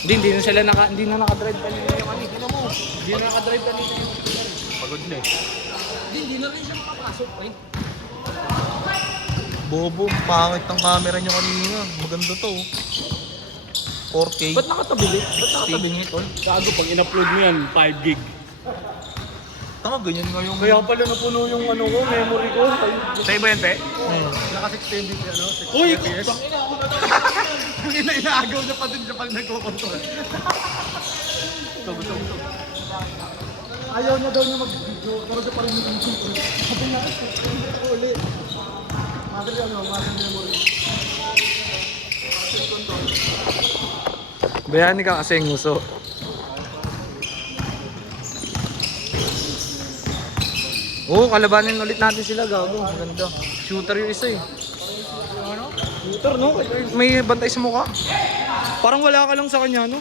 Hindi na nakadrive kanina yung ano. Tingnan mo. Hindi na nakadrive kanina yung Pagod na eh. Hindi na rin siya makapasok. Ay. Bobo, pangit ng camera nyo kanina. Maganda to. 4K. Ba't nakatabi nito? Gago, pag in-upload mo yan, 5 gig. Tama, ganyan nga yung... Kaya pala napuno yung ano ko, memory ko. Sa iba yan, pe? Naka 16 bit ano? Uy! Yung inaagaw na pa din siya pag nagko-control. Gusto. Ayaw niya daw niya mag-video, pero siya pa rin yung control. Sabi nga, ako ulit. Muscle memory. Bayani ka kasi nguso. Kalabanin ulit natin sila, gago. Maganda. Shooter yung isa eh. Shooter, no? May bantay sa mukha. Parang wala ka lang sa kanya, no?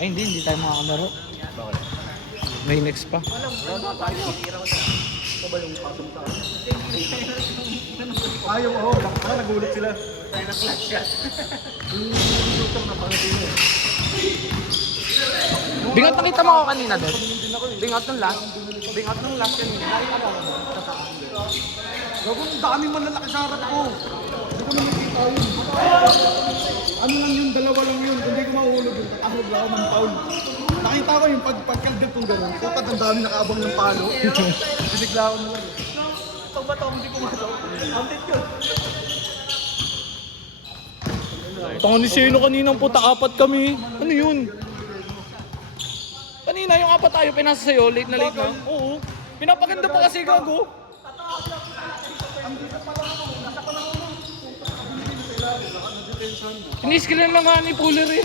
Ay, hindi tayo makakalaro. Bakit? May next pa. Ayaw, baka nagulat sila. Kaya nag-flash shot. Bingat nakita mo ako kanina, Dad. Bingat nung last. Bingat nung last yun. Gago, ang daming malalaki sa harap ko. Hindi ko na makita yun. Ano lang yun, dalawa lang yun. Hindi ko mahulog yun. Tatahog lang ako ng foul. Nakita ko yung pagkaldag kong gano'n. Kapag ang dami nakaabang ng palo. Binigla ako na lang. Ito ba ito? Hindi ko mataw. Antit yun. Tanga ni Seno kaninang puta, 4 kami. Ano yun? Kanina yung 4 tayo pinasa sa'yo, late na. Oo. Pinapaganda pa kasi, gago. Ini-screen lang nga ni Puller eh.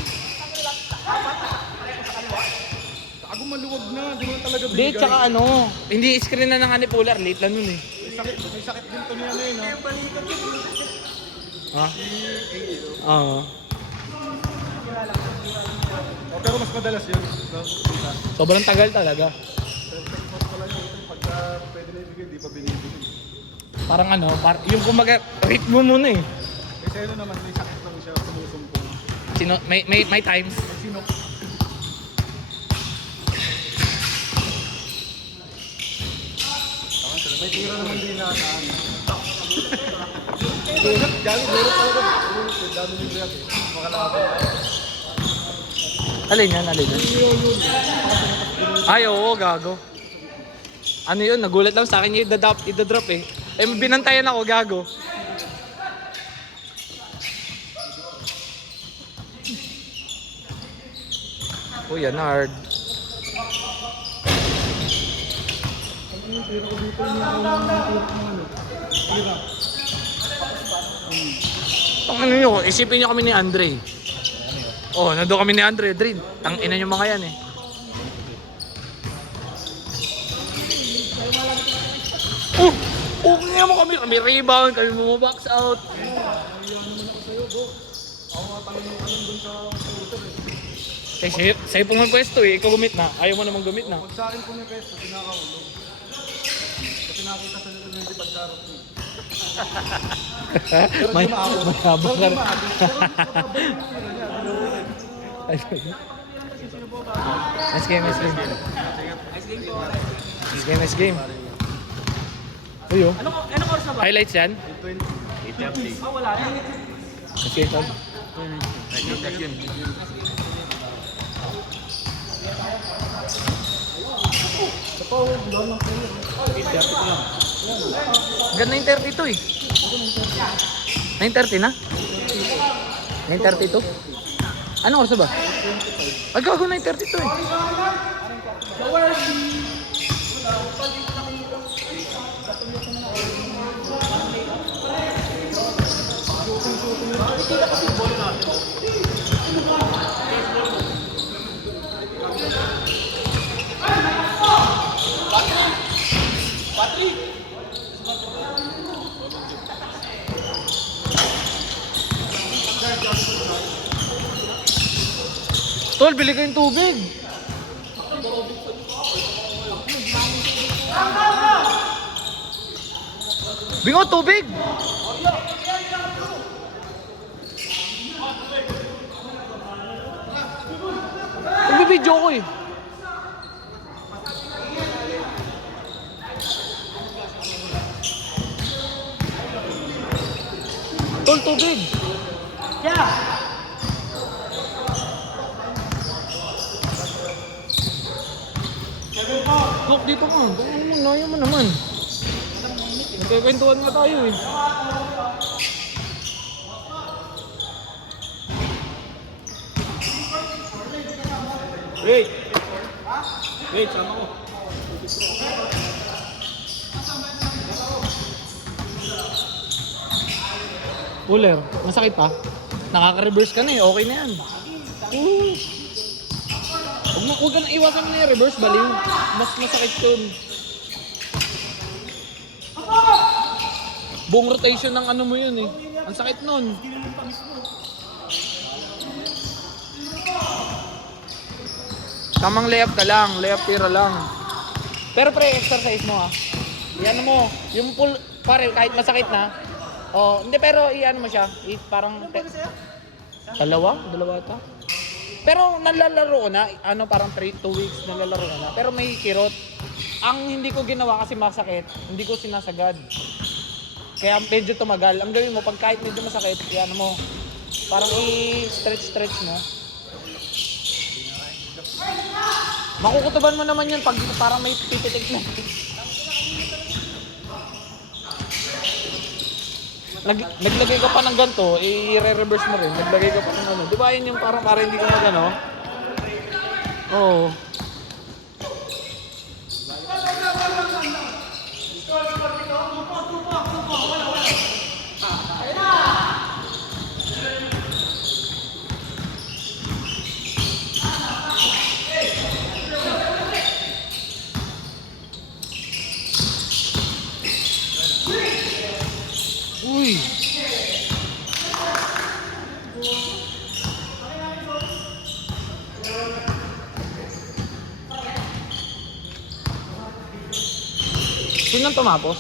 Gago, maluwag na. Hindi mo na talaga Hindi, binigay. tsaka ano, hindi screen na nga ni Puller, late lang nun eh. May sakit din to niya na yun. Ha? Oo. Pero mas madalas yun. Sobrang tagal talaga. Pagka pwede na ibigay, di pa binibigay. Parang ano, yung kumaga, ritmo mo na eh. Kasi ano naman, may sakit lang siya. Sumusumpong. May times. Sinok. May tira naman din na saan. Gago, meron talaga. Dami yung react eh. Makalaban. Alin yan? Ay, oo, gago. Ano yun? Nagulat lang sa akin yung idadrop eh. Eh, binantayan ako, gago. Oh, yan, hard. Ang ano yun, isipin nyo kami ni Andre. Oh, nandun kami ni Andre, Drin. Tangina nyo mga yan eh. Kaya mo kami rebound, kami bumabox out. Sa'yo pong magpwesto eh, ikaw gumit na. Ayaw mo namang gumit na. Pag sa akin po niya pesto, pinakaulo. Kasi nakita sa nito hindi pagkarap niya. May mahabang ka rin. Nice game. Nice game. Uy, oh. Anong oras na ba? Highlights yan? 8:30. Wala yan. Kasi ito. Next game. Ganda 9:32 eh. 9:30 na? 9:32? Anong oras na ba? Ay, gago 9:32 eh. Tol, bili ko yung tubig. Bingo, tubig! Nagbibidyo ko eh. Tol, tubig! Look, dito ka. Ayaw mo naman. Nagkikwentuhan nga tayo eh. Wait! Wait, sama ko. Uler, masakit pa? Nakaka-reverse ka na eh. Okay na yan. Huwag ka na iwasan mo na yung reverse, baliw. Mas masakit yun. Buong rotation ng ano mo yun eh. Ang sakit nun. Tamang layup ka lang, layup tira lang. Pero pre, exercise mo ah. Iyan mo, yung pull, pare kahit masakit na. Oh, hindi pero iyan mo siya. Parang dalawa ata. Pero nalalaro ko na, ano parang 2 weeks nalalaro ko na. Pero may kirot. Ang hindi ko ginawa kasi masakit, hindi ko sinasagad. Kaya medyo tumagal. Ang gawin mo, pag kahit medyo masakit, iyan mo. Parang i-stretch mo. Makukutuban mo naman yun pag parang may pipitik na. Naglagay ka pa ng ganito, i-re-reverse mo rin. Naglagay ka pa ng ano. Di ba yun yung parang hindi ka magano? Oo. Uy! Sino ang tumapos?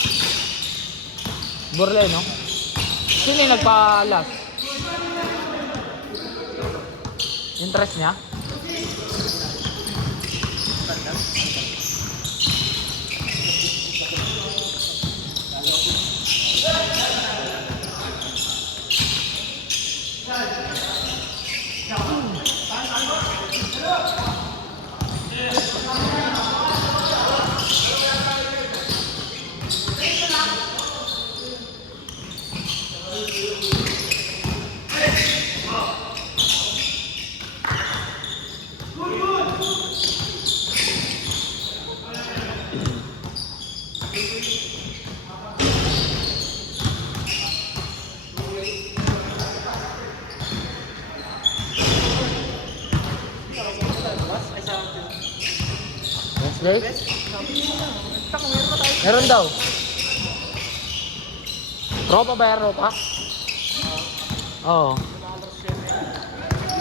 Borle, no? Sino yung nagpa-last? Interest niya? Wednesday? Meron daw. Ropa ba yan, ropa? Oo.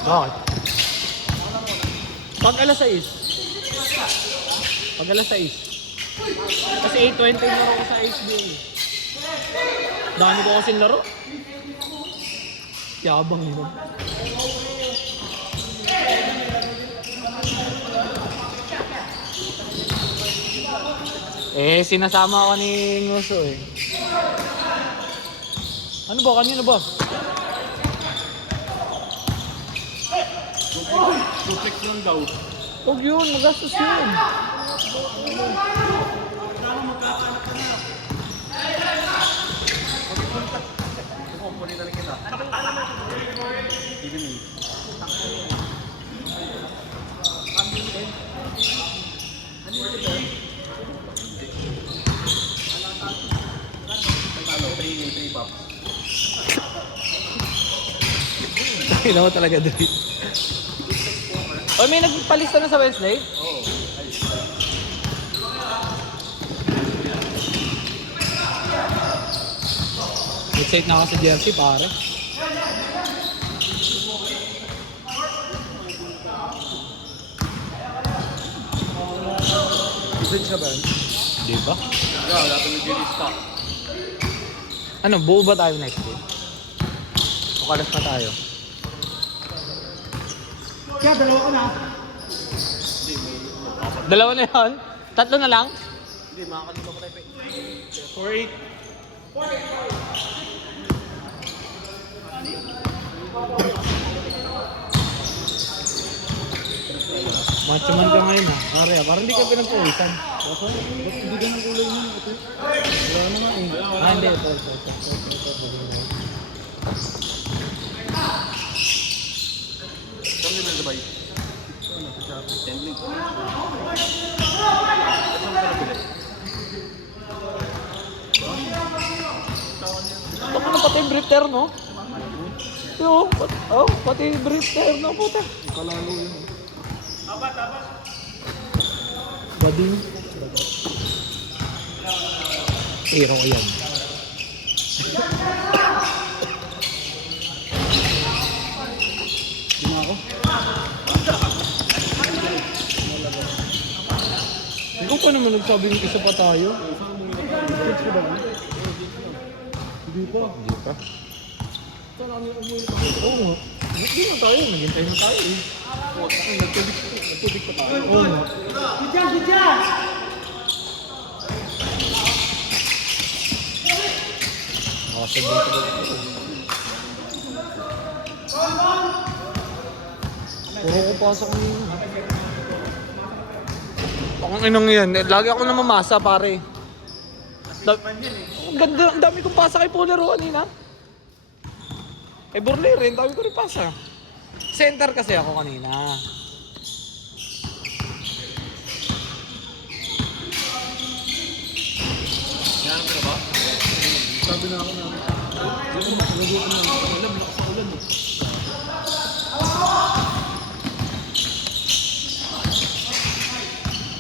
Bakit? Pag alas 6. Pag alas 6. Kasi 8:20 yung laro ko sa HBA. Dami ko kasing laro. Yabang yun. Sinasama ako ni Nguso eh. Ano ba? Kanino ba? Suplex lang daw. Huwag yun, magastos yun. Kumpuni na rin kita. Kailangan mo talaga doon. O, may nagpalista na sa Wednesday? Oo. Excited na ako sa jersey, pare. Defense ka ba? Di ba? Yeah, wala kang nag-release stock. Ano, buo ba tayo next week? O kalas na tayo? Kaya dalawa ko na. Dalawa na yun? Tatlo na lang? Hindi, makakalimutan ko tayo. 4-8. Macho man ka ngayon ha. Pare, parang hindi ka pinagpuwisan. Ba't hindi ganun kulay mo? Ito. Wala na nga eh. Ah, hindi. Ito. Saan nila nabay? Ito ka na pati yung drifter, no? Pati yung drifter, no? Puta. Kalalo yun. Bading. Hero ko yan. Di na ako. Ikaw pa naman nagsabi ng isa pa tayo. Kids ko ba yun? Hindi pa. Hindi pa. Oo nga. Hindi na tayo. Naghintay na tayo eh. Nagtubig pa tayo. Oo nga. Nakasag dito ba? Puro ko pasok ngayon. Akong inong yan. Lagi ako namamasa pare. Ang ganda, ang dami kong pasa kay Pulero kanina. Kay Burley rin, dami ko rin pasa. Center kasi ako kanina. Sabi na ako na. Nagutom na. Alam, lakas sa ulan eh.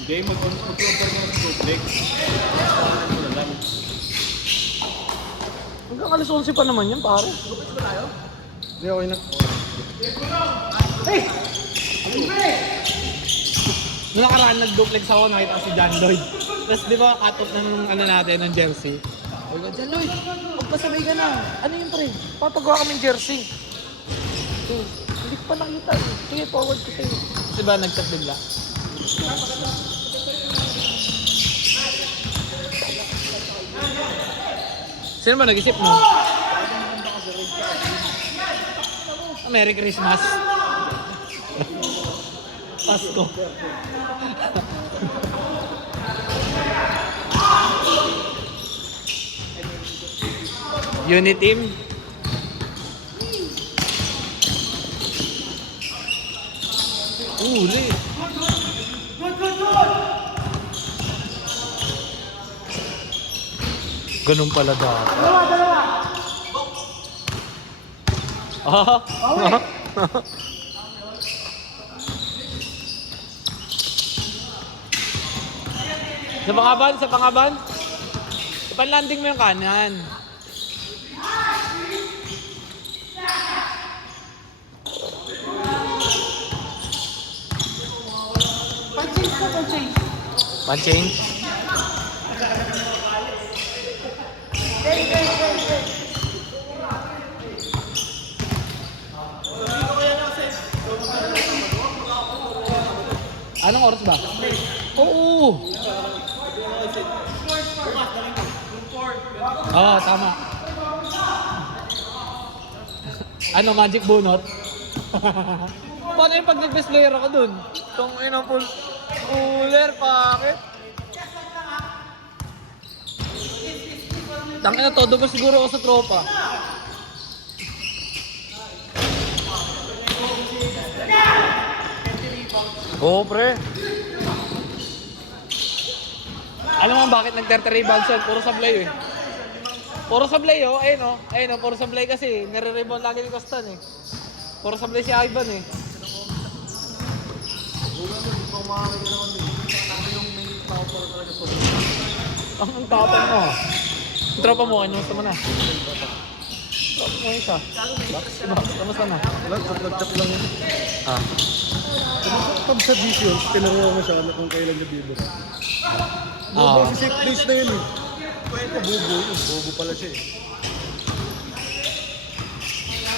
Hindi, mag-control ka ng tubig. Hanggang alas 11 pa naman yan pare. Hindi, okay na. Noong nakaraan nag-duplex ako, nakita ko si John Lloyd. Tapos di ba cut off na nung ano natin, ng jersey. Sabi ko, John Lloyd, magpasabay ka na. Ano yun pre? Papagawa kaming jersey. So, hindi ko pa nakita eh. Sige, forward ko sa'yo. Di ba nag-chat bigla? Sino ba nag-isip mo? Merry Christmas. Pasko. Unit team. Uli. Ganun pala dati. Ah. Sa pangaban, sa pangaban. Ipan-landing mo yung kanan. Pan-change? Anong oras ba? Oo! Oo, tama. Ano, magic bunot? Paano yung pag nag-best player ako dun? Itong inapul cooler, bakit? Tangina, todo ba siguro ako sa tropa? Oo, pre. Alam mo bakit nag-30 rebounds yan? Puro sablay eh. Puro sablay oh, ayun oh. Ayun oh, puro sablay kasi. Nire-rebound lagi ni Costan eh. Puro sablay si Ivan eh. Ang tapang mo. Yung tropa mo, ano gusto mo na? Tropa mo isa. Box, kamusta na? Wala, nag-chat lang yun. Ah. Pag sa vision, tinanong mo siya kung kailan niya bibig. Ah. Kasi 6 days na yun eh. Ito, bobo yun. Bobo pala siya eh.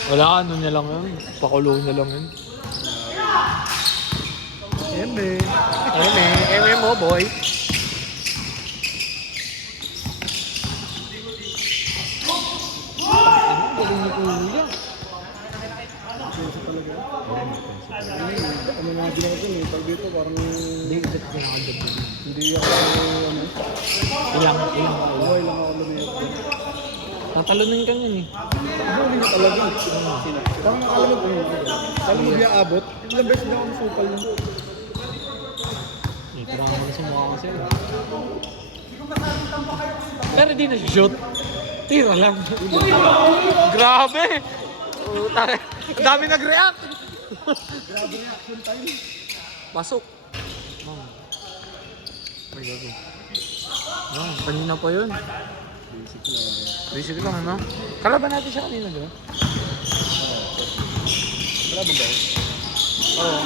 Wala, ano niya lang yun. Pakulo niya lang yun. Eme. Eme mo, boy. Galing ni Kuya. Ano mga ginawa ko eh. Pag dito parang Hindi, ba't kinakagad mo? hindi ako ano. Ilang Buhay lang ako lumiyak. Tatalunin ka niyan eh. Huli na talaga. Parang nakalamag ko yun. Alam mo di abot. Ilang beses na ako masupal yun. Ito lang naman sa mukha ko sa'yo. Pero di na shoot. Tira lang. Grabe! Puta. Ang dami nag-react! Grabe reaction time. Pasok. Ay, gago. Kanina pa yun. Basic lang, ano? Kalaban natin siya kanina, di ba? Kalaban ba? Oo.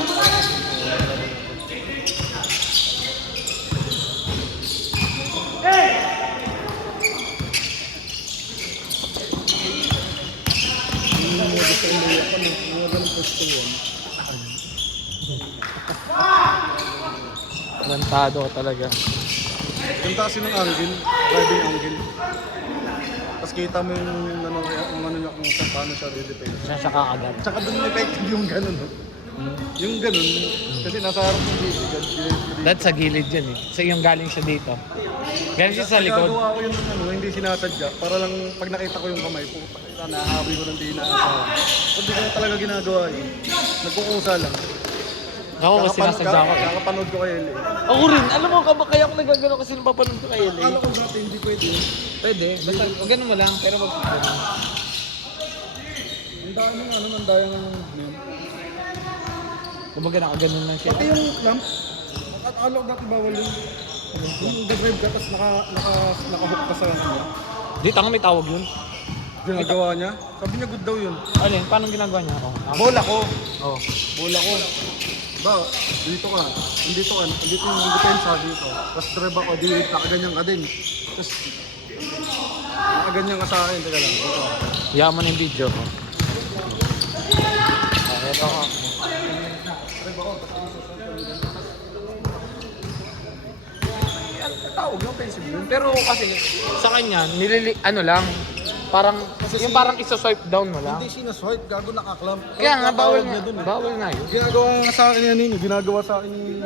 Rantado ka talaga. Yung taas yun ng angle, driving angle. Tapos kita mo yung ano niya kung saan paano siya re-depend. Siya kaagad. Tsaka doon effective yung ganun, no? Yung ganun, kasi nasa harap ng dito, That's sa gilid yan eh. So yung galing siya dito. Galing siya sa likod. Nagagawa ko yung ano, hindi sinasadya, para lang pag nakita ko yung kamay, puta, naahabi ko ng di inaasahan. Hindi ko na talaga ginagawa yun. Nagkukusa lang. Ako kasi sinasadya ko. Kakapanood ko kay Eli. Ako rin. Alam mo, kaya ako nagagano kasi napapanood ko kay LA. Akala ko dati hindi pwede. Pwede. Basta ganun mo lang. Pero wag ganun. Ang daya ng ano, ang daya ng yun. Kumbaga nakaganon lang siya. Pati yung clamp, akala ko dati bawal yun. Yung nag-drive ka, tapos nakahook ka sa ano. Di, tanga may tawag yun. Ginagawa niya. Sabi niya good daw yun. Ano yun? Paano ginagawa niya? Bola ko. Oh. Bola ko. Ba, dito ka. Dito yung depensa dito. Tapos drive ako, di nakaganyan ka din. Tapos nakaganyan ka sa akin. Teka lang, dito. Yaman yung video ko. Ito ko. Drive ako, tapos tawag yung offensive yun. Pero kasi sa kanya, ano lang, parang, yung parang isa-swipe down mo lang. Hindi sinaswipe, gago nakaklamp. Kaya nga, bawal Tawag nga. niya dun eh. Bawal nga yun. Ginagawa nga sa akin yan yun. Ginagawa sa akin yung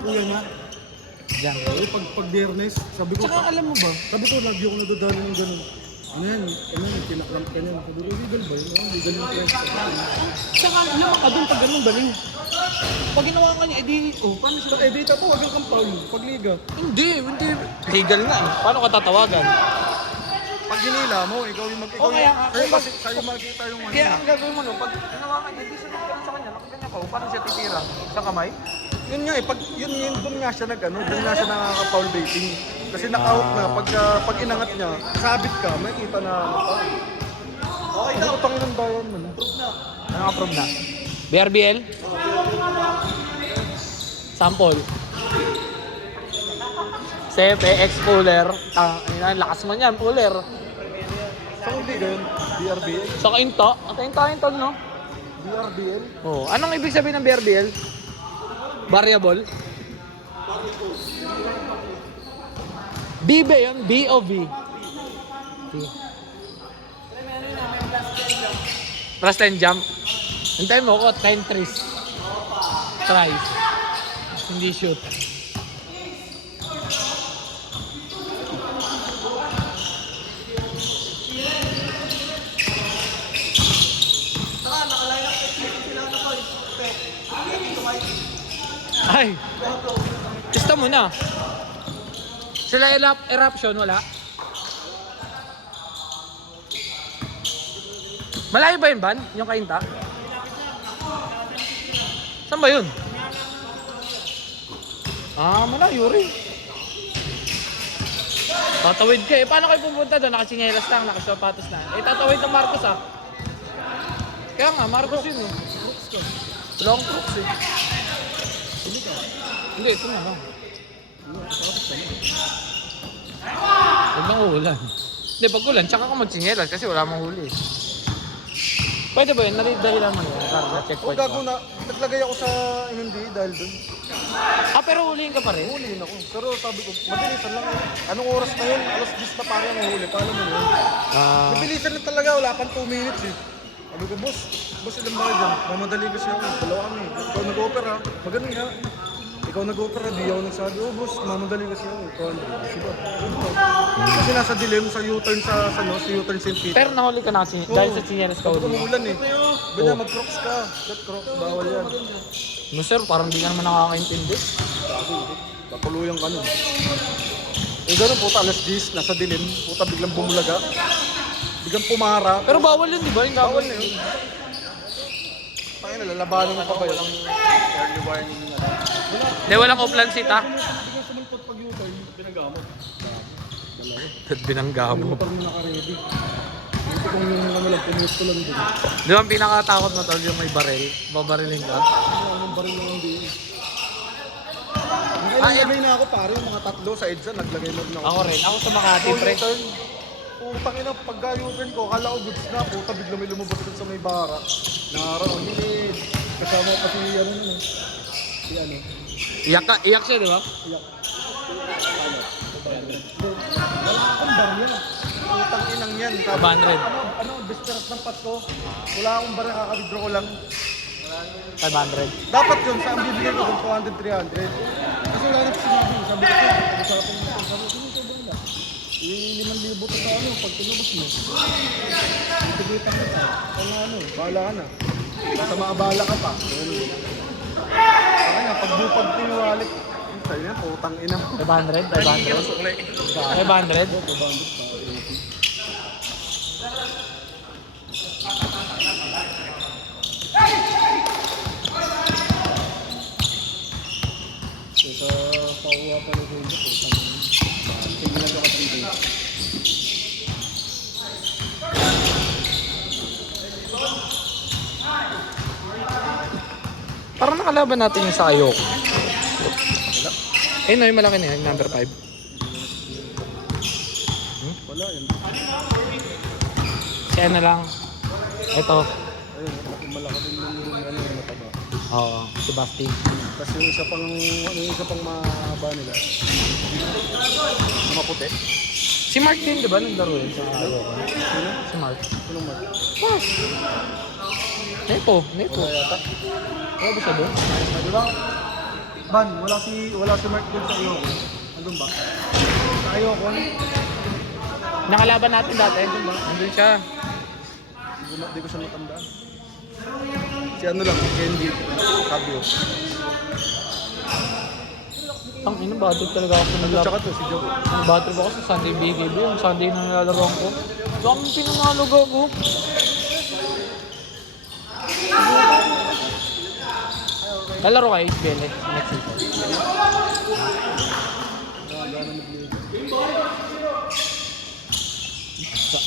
kuya niya. Diyan. Pag biyernes, sabi ko, Tsaka alam mo ba? sabi ko, lagi ako nadadali ng ganun. Ano yan, kinaklamp ka niyan. Sabi ko, legal ba yun? Legal yung press. Tsaka naman ka dun pag ganun galing. Pag ginawa ka niya, edi, paano siya? Sa edita po, wag kang foul. Pag liga. Hindi. Legal na eh. Paano ka tatawagan? Pag hinila mo, ikaw yung mag... O kaya nga, Sa'yo kung kasi, sa'yo makikita yung ano. Kaya ang gagawin mo no, pag ginawa ka niya, di siya nagkaroon sa kanya, nakaganyan ka, paano siya titira? Sa kamay? Yun nga eh, pag yun doon nga siya doon nga siya nakaka-foul baiting. Kasi naka-out na, pag inangat niya, sabit ka, makikita na naka-foul. Okay na, utang ng bayan mo na. Nakaka-approve na. BRBL? Sample. Sepe, ex-cooler. Lakas mo niyan, cooler. Saan hindi ganyan? BRBL? Sa kainto? Kainto, no? BRBL? Oh, anong ibig sabihin ng BRBL? Variable? B ba yun? B o V? Thrust and jump. Hintayin mo ko, 10 tries. Tries. Hindi shoot. Ay! Testa mo na. Sila eruption, wala? Malayo ba yun, Ban? Yung kainta? Saan ba yun? Malayo rin. Tatawid ka eh. Paano kayo pupunta doon? Nakasingelas lang, nakasapatos na. Eh, tatawid ng Marcos ah. Kaya nga, Marcos yun eh. Long crooks eh. Hindi, ito na lang. Huwag nang uulan. Hindi, pag ulan, tsaka ka magsingelas kasi wala mong huli eh. Pwede ba yun? Naridahilan mo yun. Para O checkpoint gago mo. na, naglagay ako sa MMD dahil dun. Ah, pero huliin ka pa rin? Huliin ako. Pero sabi ko, mabilisan lang. Anong oras na yun? Alas 10 na parang mahuli. Paano mo yun? Ah, Mabilisan lang talaga. Wala pang 2 minutes eh. Sabi ko, boss ilang ba dyan? Mamadali kasi ako. Dalawa kami. Ikaw nag-offer ha. Magano nga. Ikaw nag-offer ha. Di ako nagsabi. Oh boss, mamadali kasi ako. Ikaw Sige. Kasi nasa dilim sa U-turn sa U-turn St. Peter. pero nahuli ka na kasi dahil sa sinyanas ka huli. Umuulan eh. Ganyan, mag-crocs ka. Get crocs, bawal yan. No sir, parang di ka naman nakakaintindi. Papuluyan ka nun. Eh gano'n puta, alas 10, nasa dilim. Puta, biglang bumulaga. Biglang pumara. Pero bawal yun, di ba? Yung Bawal gagawin na yun. Tayo na, lalabanan mo pa ba yun? Early warning na. Hindi, walang upland seat ha. Biglang sumulpot pag U-turn, pinagamot. Binanggamo. Motor mo naka-ready. Ito kung yung ano lang, pinut ko lang din. Di ba ang pinakatakot mo tol yung may baril? Babariling ka? Ang baril lang din. Naglagay na ako pare, yung mga tatlo sa EDSA, naglagay na din ako. Ako rin. Ako sa Makati, pre. U-turn. Putang ina, pagka U-turn ko, kala ko goods na. Puta, bigla may lumabas dun sa may bara. Nakaraw, hindi. Kasama pa si ano nun. Si ano. Iyak siya, di ba? Iyak. Wala akong baril. Putang inang yan. 500. Ano, besteras ng Pasko. Wala akong baril, kaka-withdraw ko lang. 500. Dapat yun, saan bibigay ko dun 200, 300. Kasi wala na sinabi. Sabi ko, pag-usapan mo ito. Sabi ko, ito ba nila? 5,000 to sa ano, pag tinubos mo. Itigitan mo sa. Kaya ano, bahala ka na. Basta maabala ka pa. Kaya pagbupag tinuwalik. Sa'yo yan, putang ina. 500? 500? 500? Sa pauwa pa rin ko, putang ina. Tingnan ka 3 days. Parang nakalaban natin yung sa Ayoko. Eh no, yung malaki na yun, number 5. Wala yan. Si ano lang. Ito. Ayun, malaki din yung ano yung mataba. Oo, si Basti. Tapos yung isa pang mahaba nila. Maputi. Si Mark din, di ba? Naglaro yun sa Ayoko. Si Mark. Anong mat? Mas. Nepo. Wala yata. Wala ba siya doon? Ah, di ba? Ban, wala si Mark dun sa iyo. Andun ba? Sa Ayoko. Nakalaban natin dati. Nandun siya. Di ko siya matandaan. Si ano lang, si Candy. Cabio. Ang ina, bad trip talaga ako sa naglaro. Tsaka to, si Joe. Bad trip ako sa Sunday BKB. Yung Sunday na nilalaroan ko. Bakit pinanalo ko? Lalaro kayo, HBL next week.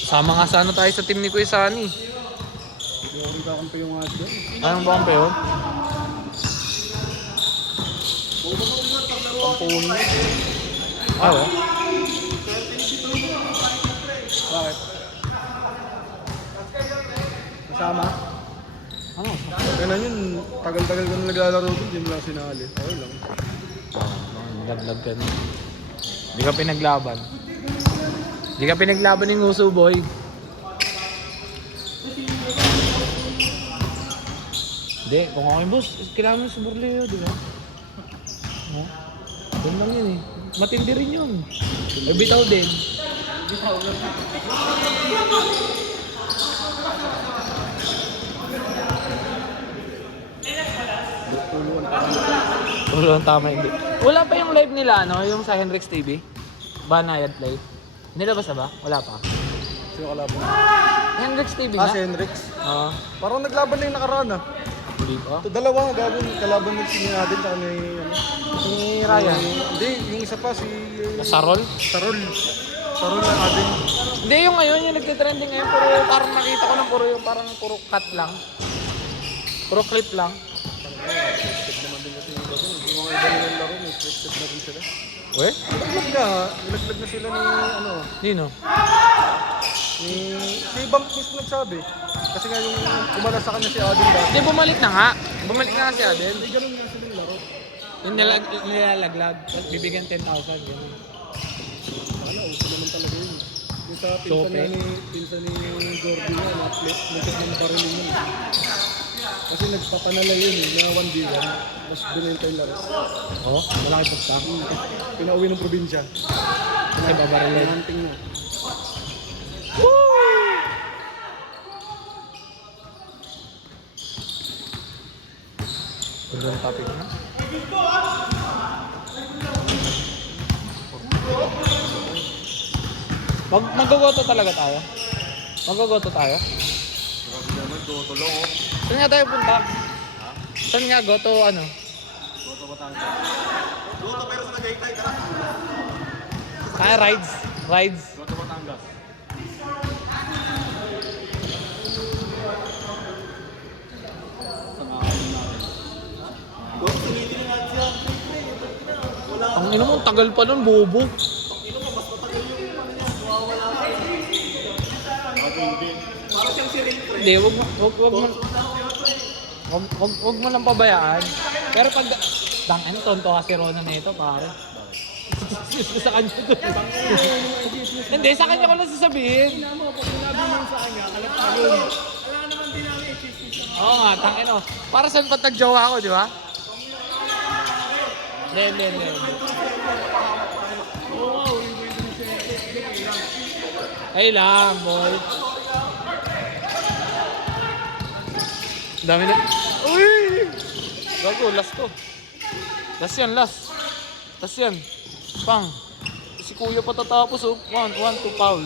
Sama nga sana tayo sa team ni Kuya Sunny. Hindi ako rin kakampi yung mga dyan. Anong ba ang peon? Pampuhin. Ah, oh. Bakit? Kasama? Ano? Kaya na yun, tagal-tagal ko na naglalaro doon, hindi mo lang sinali. Okay lang. Laglag ka na. Hindi ka pinaglaban. Hindi ka pinaglaban ng Uso Boy. Hindi, kung ako yung boss, kailangan mo sa Borleo, di ba? No? Doon lang yun eh. Matindi rin yun. Eh, bitaw din. Bitaw lang. Wala tama hindi. Wala pa yung live nila, ano? Yung sa Henrix TV? Banayad live. Nilabas na ba? Wala pa. Sino kalaban? Henrix TV Ah, na? si Henrix. Oo. Parang naglaban na yung nakaraan ah. Hindi pa. Ito dalawa, gagawin kalaban ng sino natin tsaka ni ano. Si Ryan. Hindi, yung isa pa si Sarol? Sarol. Sarol na natin. Hindi, yung ngayon, yung nagtitrending ngayon, puro, parang nakita ko lang puro yung parang puro cut lang. Puro clip lang. Scripted naman din kasi yung iba dun. Yung mga iba nilang laro, may scripted na rin sila. We? Nilaglag na sila ni ano, Nino? ni Si Bang mismo nagsabi. Kasi nga yung kumala sa kanya si Adel dati. Hindi, bumalik na nga. Bumalik na nga si Adel. May ganun nga silang laro. Yung nilalaglag, tapos bibigyan 10,000. Ganun. Ano, uso naman talaga yun. Yung sa Sope. pinsan ni Jordi nga, na likat ng barilin yun. Kasi nagpapanalay yun na 1v1. Tapos binenta yung laro. Oh, malaki pa stock. Pinauwi ng probinsya. Kasi babarilin. Hunting na. Ganda yung topic na. Mag-goto talaga tayo. Mag-goto tayo. Grabe naman, Goto lang oh. Saan nga tayo punta? Saan nga goto ano? Goto Batangas. Goto pero sa Tagaytay, tara. Kaya rides. Rides. Goto Batangas. Ang ina mo, tagal pa nun, bobo. Hindi, wag mo lang pabayaan. Pero pag, dangin, tonto kasi Rona na ito, pare. Sa kanya to. Hindi, sa kanya ko lang sasabihin. Oo nga, tangin o. Para saan pa tagjawa ako, di ba? Hindi. Ay lang, boy. Dami na. Uy! Gago, last to. Last yan, last. Last yan. Pang. Si kuya pa tatapos oh. 1, 2 foul.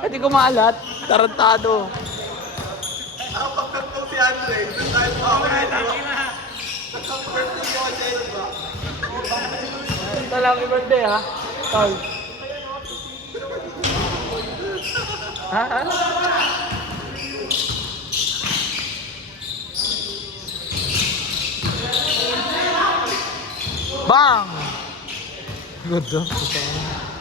Hindi ko maalat. Tarantado. Ito lang yung birthday ha. Tol. Ha? Bang! Good,